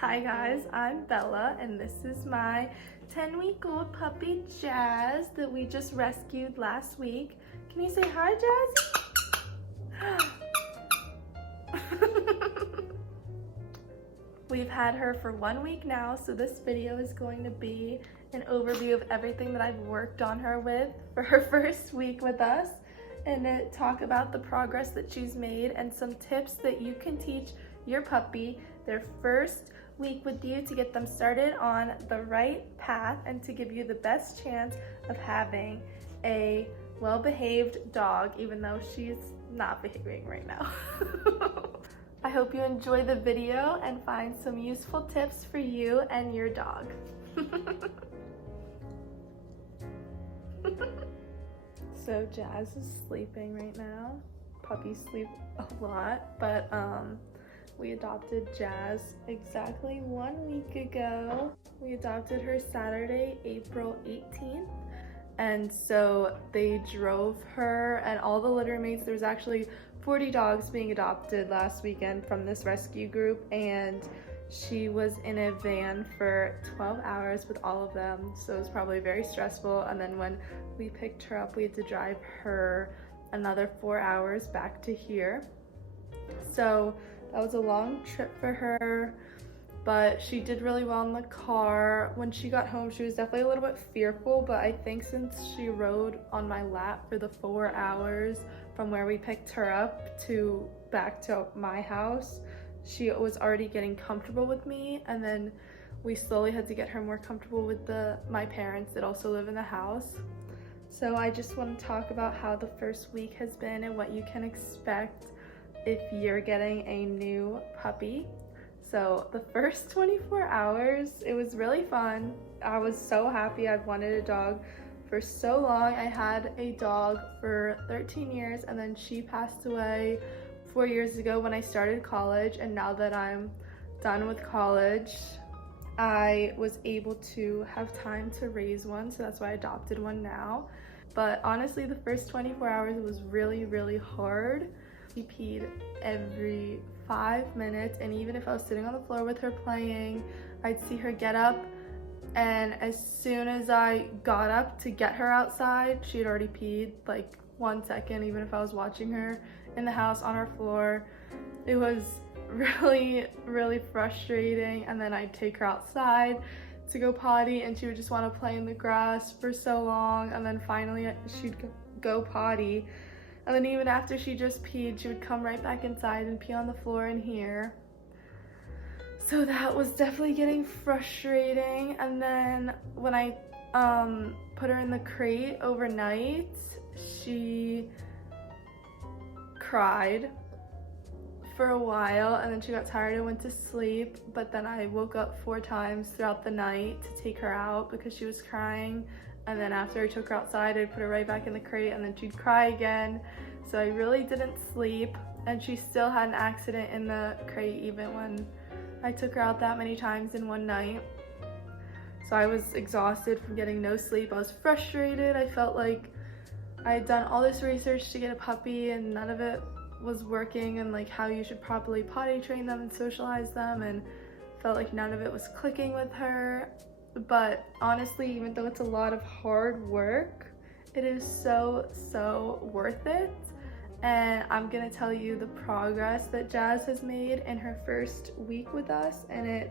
Hi guys, I'm Bella and this is my 10-week-old puppy Jazz that we just rescued last week. Can you say hi, Jazzy? We've had her for 1 week now, so this video is going to be an overview of everything that I've worked on her with for her first week with us, and to talk about the progress that she's made and some tips that you can teach your puppy their first week with you to get them started on the right path and to give you the best chance of having a well-behaved dog, even though she's not behaving right now. I hope you enjoy the video and find some useful tips for you and your dog. So Jazz is sleeping right now. Puppies sleep a lot, but we adopted Jazz exactly 1 week ago. We adopted her Saturday, April 18th. And so they drove her and all the litter mates. There's actually 40 dogs being adopted last weekend from this rescue group, and she was in a van for 12 hours with all of them, so it was probably very stressful. And then when we picked her up, we had to drive her another 4 hours back to here. So that was a long trip for her, but she did really well in the car. When she got home, she was definitely a little bit fearful, but I think since she rode on my lap for the 4 hours from where we picked her up to back to my house, she was already getting comfortable with me, and then we slowly had to get her more comfortable with my parents that also live in the house. So I just want to talk about how the first week has been and what you can expect if you're getting a new puppy. So the first 24 hours, it was really fun. I was so happy. I've wanted a dog for so long. I had a dog for 13 years and then she passed away 4 years ago when I started college, and now that I'm done with college, I was able to have time to raise one, so that's why I adopted one now. But honestly, the first 24 hours was really hard. She peed every 5 minutes, and even if I was sitting on the floor with her playing, I'd see her get up, and as soon as I got up to get her outside, she had already peed like 1 second, even if I was watching her in the house on our floor. It was really frustrating. And then I'd take her outside to go potty and she would just want to play in the grass for so long, and then finally she'd go potty, and then even after she just peed, she would come right back inside and pee on the floor in here. So that was definitely getting frustrating. And then when I put her in the crate overnight, she cried for a while, and then she got tired and went to sleep. But then I woke up 4 times throughout the night to take her out because she was crying, and then after I took her outside, I'd put her right back in the crate and then she'd cry again. So I really didn't sleep, and she still had an accident in the crate even when I took her out that many times in one night. So I was exhausted from getting no sleep. I was frustrated. I felt like I had done all this research to get a puppy and none of it was working, and like how you should properly potty train them and socialize them, and felt like none of it was clicking with her. But honestly, even though it's a lot of hard work, it is so worth it. And I'm gonna tell you the progress that Jazz has made in her first week with us, and it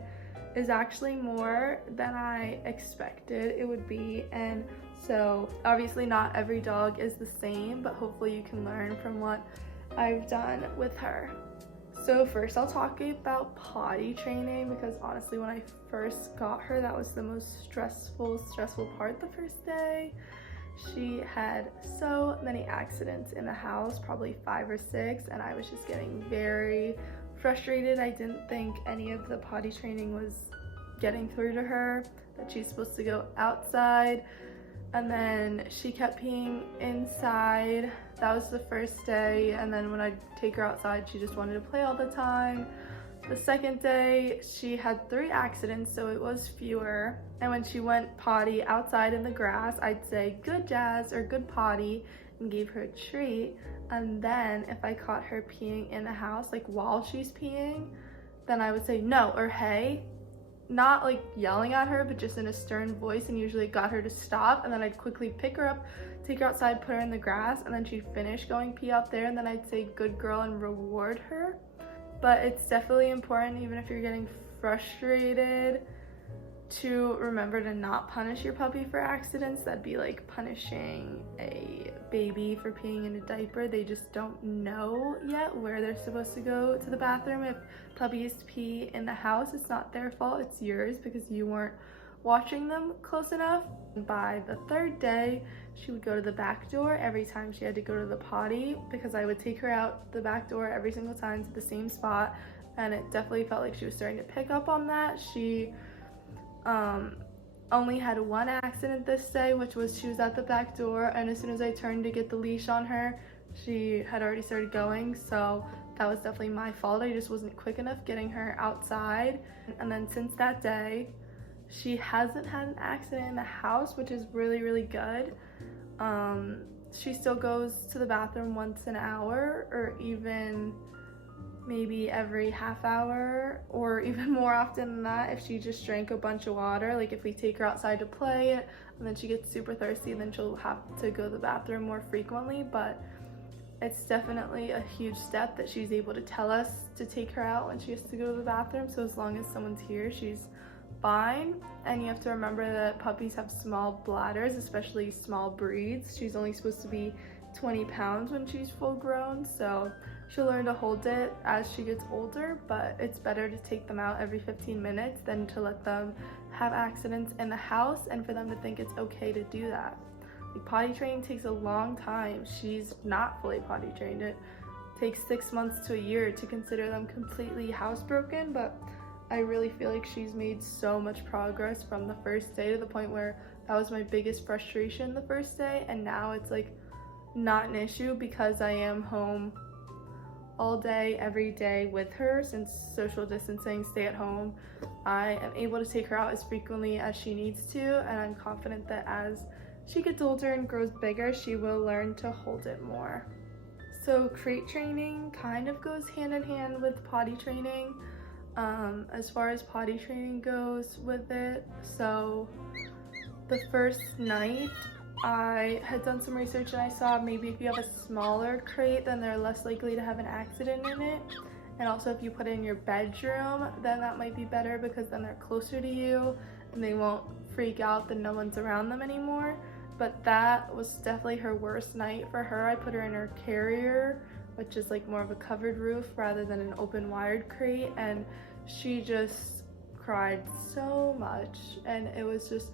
is actually more than I expected it would be. And so obviously not every dog is the same, but hopefully you can learn from what I've done with her. So first I'll talk about potty training, because honestly when I first got her, that was the most stressful part the first day. She had so many accidents in the house, probably 5 or 6, and I was just getting very frustrated. I didn't think any of the potty training was getting through to her, that she's supposed to go outside, and then she kept peeing inside. That was the first day, and then when I'd take her outside, she just wanted to play all the time. The second day, she had 3 accidents, so it was fewer. And when she went potty outside in the grass, I'd say, "Good Jazz," or "Good potty," and gave her a treat. And then if I caught her peeing in the house, like while she's peeing, then I would say, "No," or "Hey," not like yelling at her, but just in a stern voice, and usually got her to stop. And then I'd quickly pick her up, take her outside, put her in the grass, and then she'd finish going pee out there, and then I'd say good girl and reward her. But it's definitely important, even if you're getting frustrated, to remember to not punish your puppy for accidents. That'd be like punishing a baby for peeing in a diaper. They just don't know yet where they're supposed to go to the bathroom. If puppies pee in the house, it's not their fault, it's yours, because you weren't watching them close enough. By the third day, she would go to the back door every time she had to go to the potty, because I would take her out the back door every single time to the same spot, and it definitely felt like she was starting to pick up on that. She only had one accident this day, which was she was at the back door, and as soon as I turned to get the leash on her, she had already started going. So that was definitely my fault. I just wasn't quick enough getting her outside. And then since that day, she hasn't had an accident in the house, which is really, really good. She still goes to the bathroom once an hour, or even maybe every half hour, or even more often than that if she just drank a bunch of water. Like if we take her outside to play and then she gets super thirsty, then she'll have to go to the bathroom more frequently. But it's definitely a huge step that she's able to tell us to take her out when she has to go to the bathroom. So as long as someone's here, she's fine. And you have to remember that puppies have small bladders, especially small breeds. She's only supposed to be 20 pounds when she's full grown, so she'll learn to hold it as she gets older. But it's better to take them out every 15 minutes than to let them have accidents in the house and for them to think it's okay to do that. Like, potty training takes a long time. She's not fully potty trained. It takes 6 months to a year to consider them completely housebroken, but I really feel like she's made so much progress from the first day, to the point where that was my biggest frustration the first day, and now it's like not an issue because I am home all day, every day with her. Since social distancing, stay at home, I am able to take her out as frequently as she needs to, and I'm confident that as she gets older and grows bigger, she will learn to hold it more. So crate training kind of goes hand in hand with potty training. As far as potty training goes with it, so the first night I had done some research and I saw maybe if you have a smaller crate, then they're less likely to have an accident in it. And also if you put it in your bedroom, then that might be better, because then they're closer to you and they won't freak out that no one's around them anymore. But that was definitely her worst night for her. I put her in her carrier, which is like more of a covered roof rather than an open wired crate, and she just cried so much, and it was just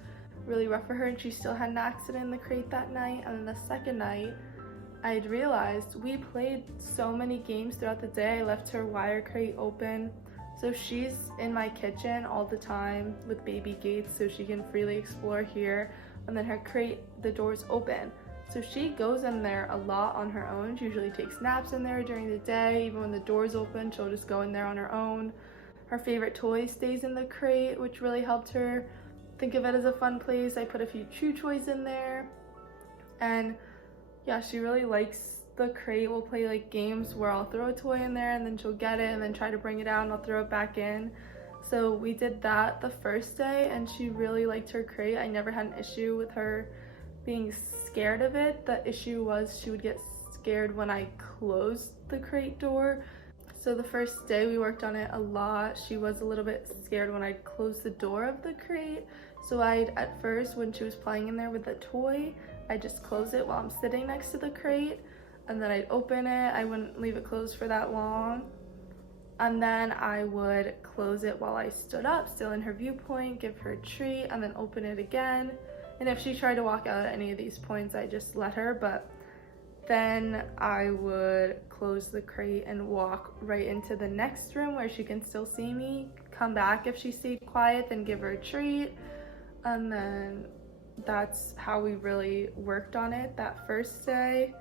really rough for her. And she still had an accident in the crate that night. And then the second night, I'd realized we played so many games throughout the day. I left her wire crate open, so she's in my kitchen all the time with baby gates so she can freely explore here. And then her crate, the door's open, so she goes in there a lot on her own. She usually takes naps in there during the day. Even when the door's open, she'll just go in there on her own. Her favorite toy stays in the crate, which really helped her think of it as a fun place. I put a few chew toys in there, and yeah, she really likes the crate. We'll play like games where I'll throw a toy in there and then she'll get it and then try to bring it out and I'll throw it back in. So we did that the first day and she really liked her crate. I never had an issue with her being scared of it. The issue was she would get scared when I closed the crate door. So the first day we worked on it a lot. She was a little bit scared when I'd close the door of the crate. So at first, when she was playing in there with the toy, I'd just close it while I'm sitting next to the crate, and then I'd open it. I wouldn't leave it closed for that long. And then I would close it while I stood up, still in her viewpoint, give her a treat, and then open it again. And if she tried to walk out at any of these points, I just let her, but then I would close the crate and walk right into the next room where she can still see me, come back if she stayed quiet, then give her a treat. And then that's how we really worked on it that first day.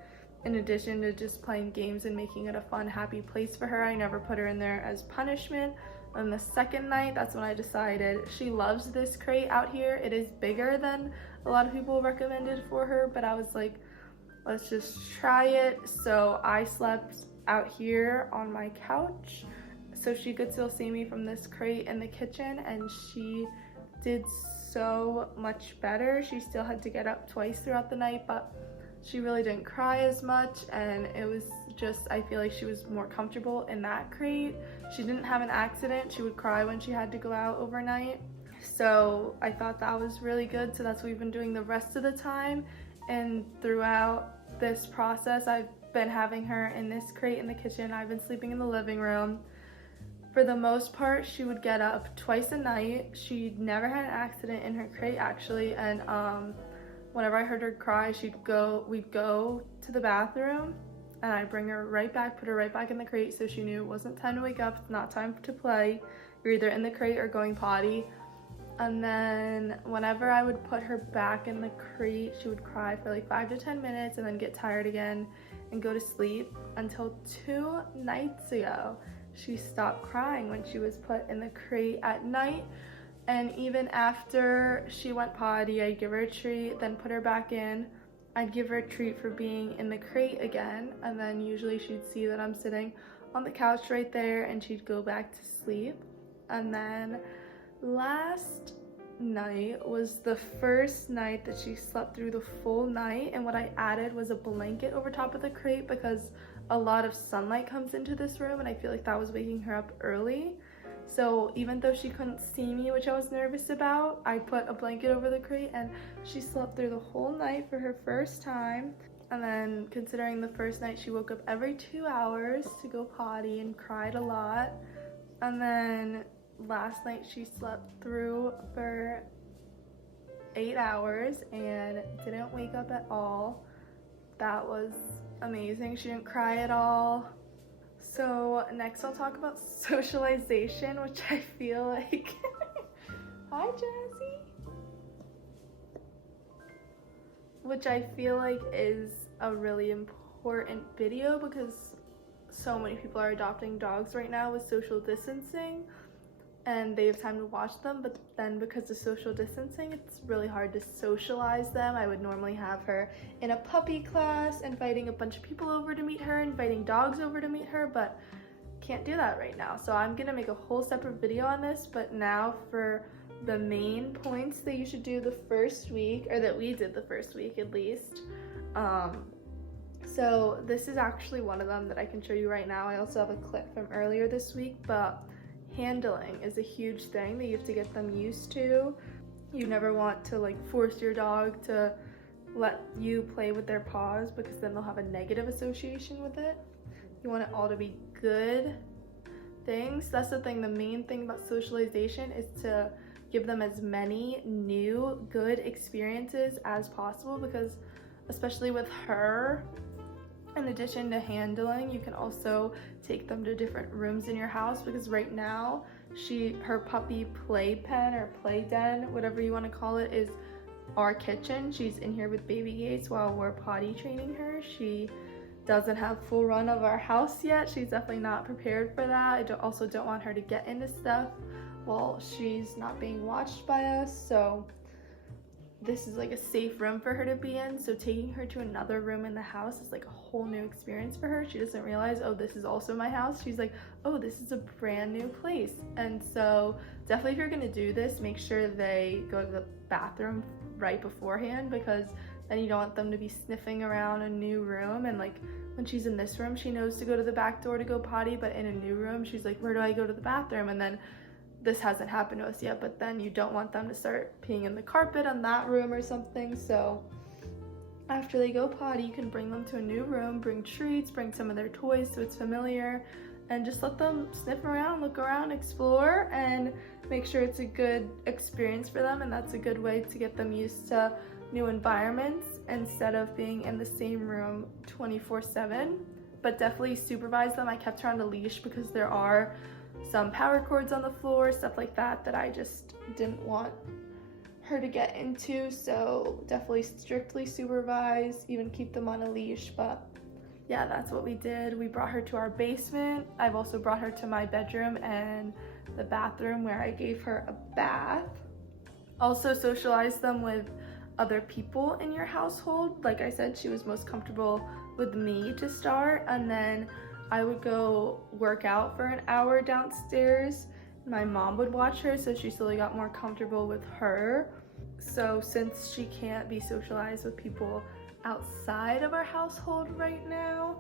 In addition to just playing games and making it a fun, happy place for her, I never put her in there as punishment. And the second night, that's when I decided she loves this crate out here. It is bigger than a lot of people recommended for her, but I was like, let's just try it. So I slept out here on my couch. so she could still see me from this crate in the kitchen, and she did so much better. She still had to get up twice throughout the night, but she really didn't cry as much, and it was just, I feel like she was more comfortable in that crate. She didn't have an accident. She would cry when she had to go out overnight, so I thought that was really good. So that's what we've been doing the rest of the time, and throughout this process I've been having her in this crate in the kitchen. I've been sleeping in the living room. For the most part, she would get up twice a night. She never had an accident in her crate, actually, and whenever I heard her cry, we'd go to the bathroom, and I'd bring her right back, put her right back in the crate, so she knew it wasn't time to wake up, it's not time to play. You're either in the crate or going potty. And then whenever I would put her back in the crate, she would cry for like 5 to 10 minutes and then get tired again and go to sleep, until 2 nights ago. She stopped crying when she was put in the crate at night. And even after she went potty, I'd give her a treat, then put her back in. I'd give her a treat for being in the crate again, and then usually she'd see that I'm sitting on the couch right there, and she'd go back to sleep. And then last night was the first night that she slept through the full night, and what I added was a blanket over top of the crate because a lot of sunlight comes into this room, and I feel like that was waking her up early. So even though she couldn't see me, which I was nervous about, I put a blanket over the crate, and she slept through the whole night for her first time. And then considering the first night she woke up every 2 hours to go potty and cried a lot. And then last night she slept through for 8 hours and didn't wake up at all. That was amazing. She didn't cry at all. So next I'll talk about socialization, which I feel like hi Jazzy, which I feel like is a really important video because so many people are adopting dogs right now with social distancing, and they have time to watch them, but then because of social distancing, it's really hard to socialize them. I would normally have her in a puppy class, inviting a bunch of people over to meet her, inviting dogs over to meet her, but can't do that right now. So I'm gonna make a whole separate video on this, but now for the main points that you should do the first week, or that we did the first week at least. So this is actually one of them that I can show you right now. I also have a clip from earlier this week, but handling is a huge thing that you have to get them used to. You never want to like force your dog to let you play with their paws, because then they'll have a negative association with it. You want it all to be good things. That's the thing. The main thing about socialization is to give them as many new good experiences as possible, because especially with her, in addition to handling, you can also take them to different rooms in your house, because right now her puppy playpen or play den, whatever you want to call it, is our kitchen. She's in here with baby gates while we're potty training her. She doesn't have full run of our house yet. She's definitely not prepared for that. I also don't want her to get into stuff while she's not being watched by us. So this is like a safe room for her to be in. So taking her to another room in the house is like a whole new experience for her. She doesn't realize, oh, this is also my house. She's like, oh, this is a brand new place. And so definitely, if you're gonna do this, make sure they go to the bathroom right beforehand, because then you don't want them to be sniffing around a new room. And like when she's in this room, she knows to go to the back door to go potty, but in a new room, she's like, where do I go to the bathroom? And then this hasn't happened to us yet, but then you don't want them to start peeing in the carpet on that room or something. So after they go potty, you can bring them to a new room, bring treats, bring some of their toys so it's familiar, and just let them sniff around, look around, explore, and make sure it's a good experience for them. And that's a good way to get them used to new environments instead of being in the same room 24/7. But definitely supervise them. I kept her on a leash because there are some power cords on the floor, stuff like that, that I just didn't want her to get into. So definitely strictly supervise, even keep them on a leash. But yeah, that's what we did. We brought her to our basement. I've also brought her to my bedroom and the bathroom, where I gave her a bath. Also socialize them with other people in your household. Like I said, she was most comfortable with me to start, and then I would go work out for an hour downstairs. My mom would watch her, so she slowly got more comfortable with her. So since she can't be socialized with people outside of our household right now,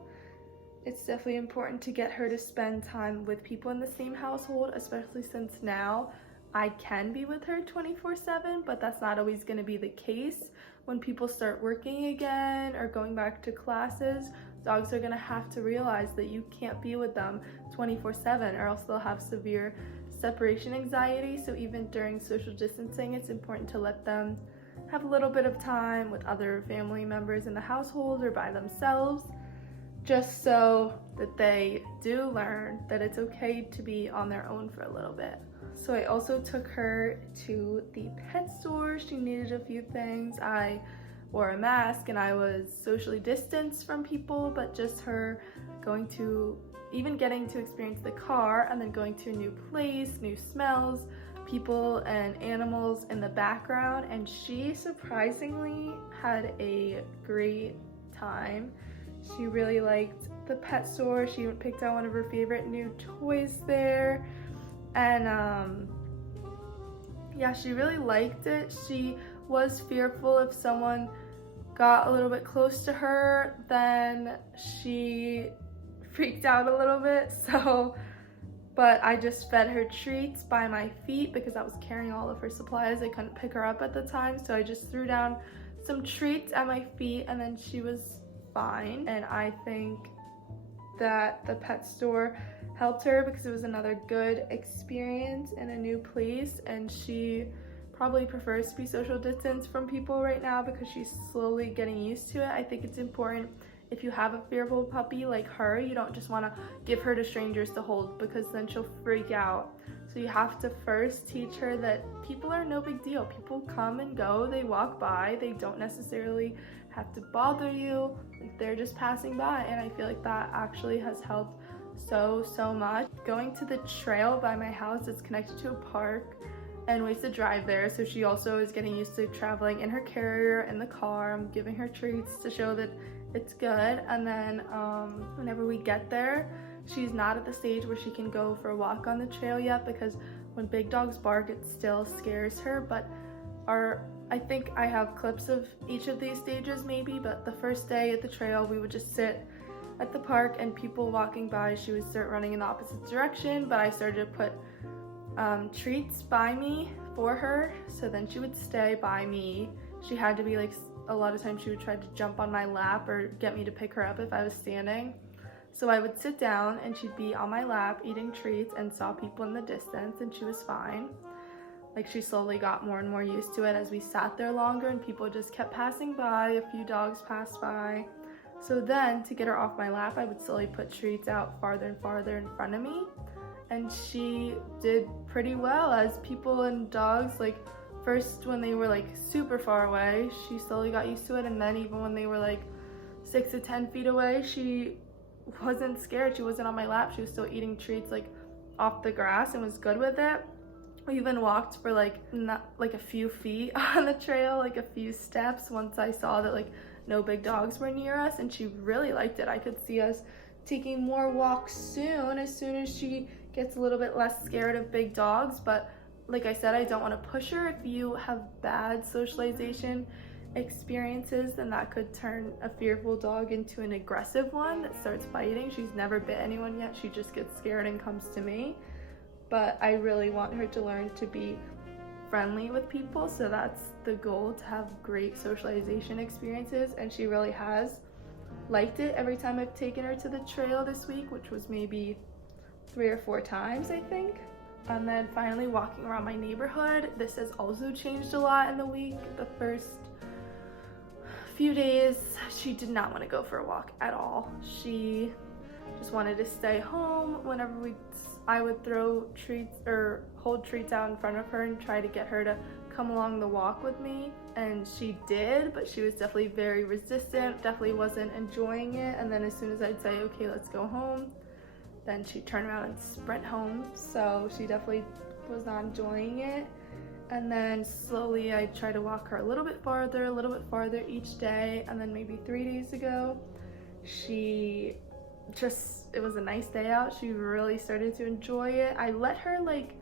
it's definitely important to get her to spend time with people in the same household, especially since now I can be with her 24/7, but that's not always going to be the case. When people start working again or going back to classes, dogs are going to have to realize that you can't be with them 24/7 or else they'll have severe separation anxiety. So even during social distancing, it's important to let them have a little bit of time with other family members in the household or by themselves, just so that they do learn that it's okay to be on their own for a little bit. So I also took her to the pet store. She needed a few things. I wore a mask and I was socially distanced from people, but just her going to, even getting to experience the car and then going to a new place, new smells, people and animals in the background, and she surprisingly had a great time. She really liked the pet store. She even picked out one of her favorite new toys there. And yeah, she really liked it. She was fearful if someone got a little bit close to her, then she freaked out a little bit. But I just fed her treats by my feet because I was carrying all of her supplies. I couldn't pick her up at the time, so I just threw down some treats at my feet and then she was fine. And I think that the pet store helped her because it was another good experience in a new place, and she probably prefers to be social distance from people right now because she's slowly getting used to it. I think it's important, if you have a fearful puppy like her, you don't just want to give her to strangers to hold because then she'll freak out. So you have to first teach her that people are no big deal. People come and go, they walk by, they don't necessarily have to bother you, they're just passing by. And I feel like that actually has helped so much. Going to the trail by my house, it's connected to a park and ways to drive there, so she also is getting used to traveling in her carrier in the car. I'm giving her treats to show that it's good. And then whenever we get there, she's not at the stage where she can go for a walk on the trail yet because when big dogs bark it still scares her. But I think I have clips of each of these stages maybe, but the first day at the trail we would just sit at the park and people walking by, she would start running in the opposite direction, but I started to put treats by me for her, so then she would stay by me. She had to be like, a lot of times she would try to jump on my lap or get me to pick her up if I was standing. So I would sit down and she'd be on my lap eating treats and saw people in the distance, and she was fine. Like, she slowly got more and more used to it as we sat there longer and people just kept passing by. A few dogs passed by. So then to get her off my lap, I would slowly put treats out farther and farther in front of me. And she did pretty well as people and dogs, like, first when they were like super far away, she slowly got used to it. And then even when they were like 6 to 10 feet away, she wasn't scared. She wasn't on my lap. She was still eating treats like off the grass and was good with it. We even walked for like not like a few feet on the trail, like a few steps, once I saw that like no big dogs were near us, and she really liked it. I could see us taking more walks soon as she gets a little bit less scared of big dogs. But like I said, I don't want to push her. If you have bad socialization experiences, then that could turn a fearful dog into an aggressive one that starts biting. She's never bit anyone yet. She just gets scared and comes to me. But I really want her to learn to be friendly with people, so that's the goal, to have great socialization experiences, and she really has liked it every time I've taken her to the trail this week, which was maybe 3 or 4 times, I think. And then finally walking around my neighborhood. This has also changed a lot in the week. The first few days she did not want to go for a walk at all. She just wanted to stay home. Whenever I would throw treats or hold treats out in front of her and try to get her to come along the walk with me, and she did, but she was definitely very resistant, definitely wasn't enjoying it. And then as soon as I'd say, okay, let's go home, then she'd turn around and sprint home. So she definitely was not enjoying it. And then slowly I tried to walk her a little bit farther each day. And then maybe 3 days ago, she it was a nice day out. She really started to enjoy it. I let her, like,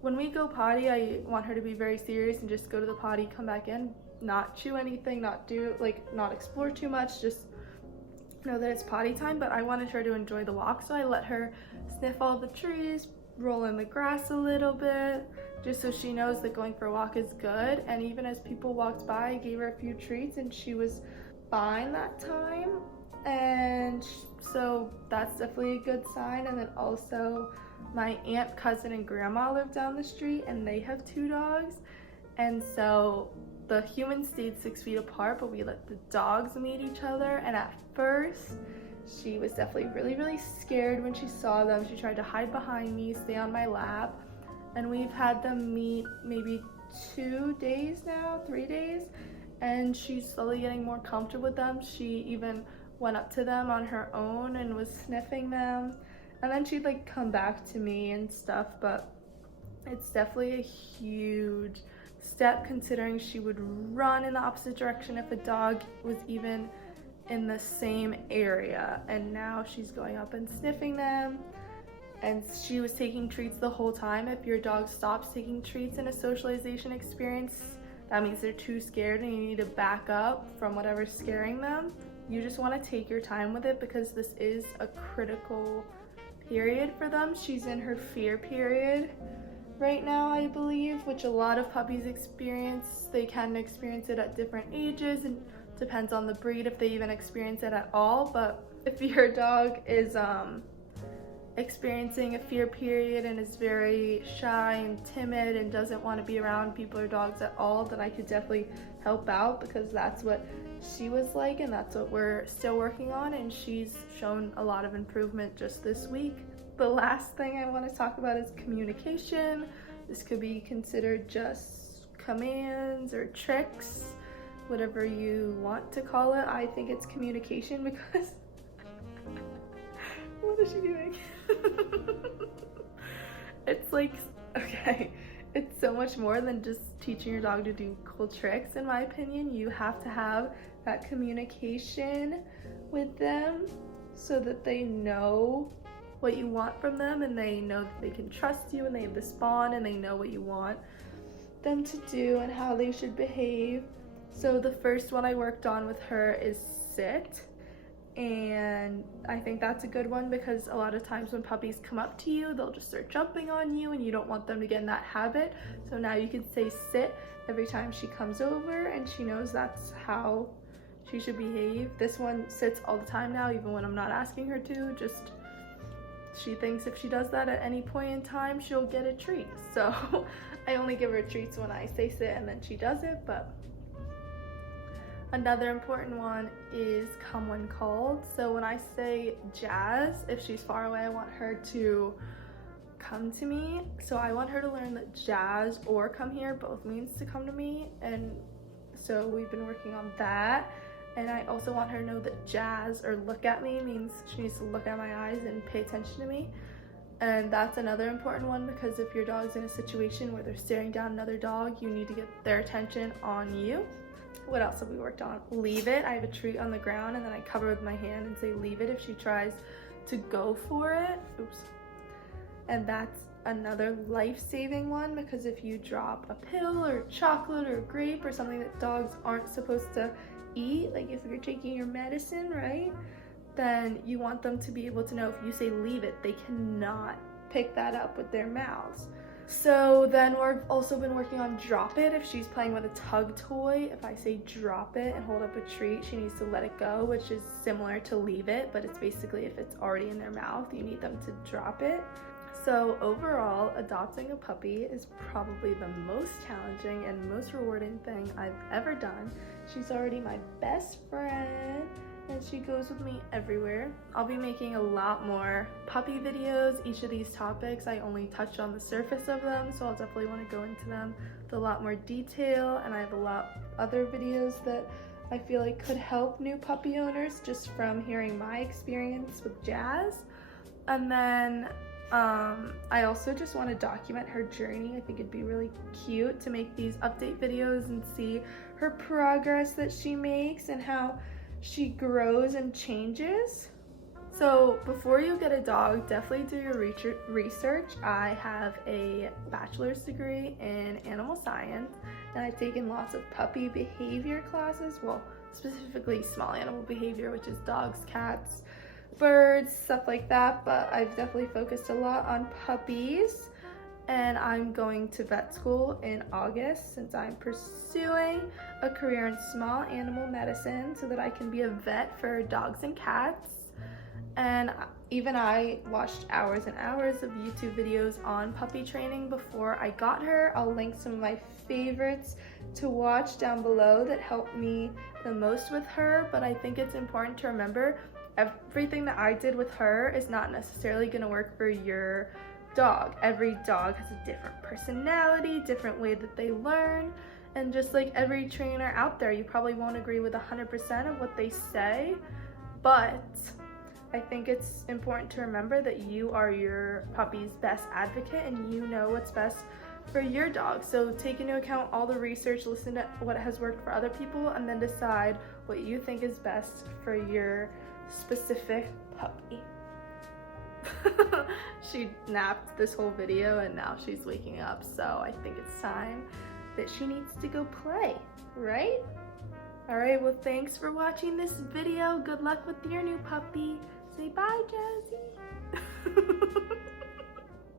when we go potty, I want her to be very serious and just go to the potty, come back in, not chew anything, not explore too much, just know that it's potty time. But I wanted her to enjoy the walk, so I let her sniff all the trees, roll in the grass a little bit, just so she knows that going for a walk is good. And even as people walked by, I gave her a few treats and she was fine that time. And so that's definitely a good sign. And then also my aunt, cousin, and grandma live down the street and they have 2 dogs. And so the humans stayed 6 feet apart, but we let the dogs meet each other. And at first, she was definitely really, really scared when she saw them. She tried to hide behind me, stay on my lap. And we've had them meet maybe 2 days now, 3 days. And she's slowly getting more comfortable with them. She even went up to them on her own and was sniffing them. And then she'd like come back to me and stuff. But it's definitely a huge step, considering she would run in the opposite direction if a dog was even in the same area. And now she's going up and sniffing them. And she was taking treats the whole time. If your dog stops taking treats in a socialization experience, that means they're too scared and you need to back up from whatever's scaring them. You just want to take your time with it because this is a critical period for them. She's in her fear period right now, I believe, which a lot of puppies experience. They can experience it at different ages and depends on the breed if they even experience it at all. But if your dog is experiencing a fear period and is very shy and timid and doesn't want to be around people or dogs at all, then I could definitely help out, because that's what she was like and that's what we're still working on, and she's shown a lot of improvement just this week. The last thing I want to talk about is communication. This could be considered just commands or tricks, whatever you want to call it. I think it's communication because what is she doing? It's like, okay, it's so much more than just teaching your dog to do cool tricks, in my opinion. You have to have that communication with them so that they know what you want from them and they know that they can trust you and they have this bond and they know what you want them to do and how they should behave. So the first one I worked on with her is sit. And I think that's a good one because a lot of times when puppies come up to you, they'll just start jumping on you and you don't want them to get in that habit. So now you can say sit every time she comes over and she knows that's how she should behave. This one sits all the time now, even when I'm not asking her to. Just she thinks if she does that at any point in time, she'll get a treat. So I only give her treats when I say sit and then she does it. But another important one is come when called. So when I say Jazz, if she's far away, I want her to come to me. So I want her to learn that Jazz or come here both means to come to me. And so we've been working on that. And I also want her to know that Jazz or look at me means she needs to look at my eyes and pay attention to me. And that's another important one because if your dog's in a situation where they're staring down another dog, you need to get their attention on you. What else have we worked on? Leave it. I have a treat on the ground and then I cover with my hand and say leave it if she tries to go for it. Oops. And that's another life-saving one because if you drop a pill or chocolate or grape or something that dogs aren't supposed to eat, like if you're taking your medicine, right, then you want them to be able to know if you say leave it, they cannot pick that up with their mouths. So then we've also been working on drop it. If she's playing with a tug toy, if I say drop it and hold up a treat, she needs to let it go, which is similar to leave it, but it's basically if it's already in their mouth, you need them to drop it. So overall, adopting a puppy is probably the most challenging and most rewarding thing I've ever done. She's already my best friend and she goes with me everywhere. I'll be making a lot more puppy videos. Each of these topics, I only touched on the surface of them, so I'll definitely want to go into them with a lot more detail, and I have a lot other videos that I feel like could help new puppy owners just from hearing my experience with Jazz. And then I also just want to document her journey. I think it'd be really cute to make these update videos and see her progress that she makes and how she grows and changes. So before you get a dog, definitely do your research. I have a bachelor's degree in animal science, and I've taken lots of puppy behavior classes, well, specifically small animal behavior, which is dogs, cats, birds, stuff like that, but I've definitely focused a lot on puppies. And I'm going to vet school in August since I'm pursuing a career in small animal medicine so that I can be a vet for dogs and cats. And even I watched hours and hours of YouTube videos on puppy training before I got her. I'll link some of my favorites to watch down below that helped me the most with her, but I think it's important to remember everything that I did with her is not necessarily going to work for your dog. Every dog has a different personality, different way that they learn, and just like every trainer out there, you probably won't agree with 100% of what they say, but I think it's important to remember that you are your puppy's best advocate and you know what's best for your dog. So take into account all the research, listen to what has worked for other people, and then decide what you think is best for your specific puppy. She napped this whole video and now she's waking up, so I think it's time that she needs to go play, right? Alright, well thanks for watching this video. Good luck with your new puppy. Say bye, Jazzy.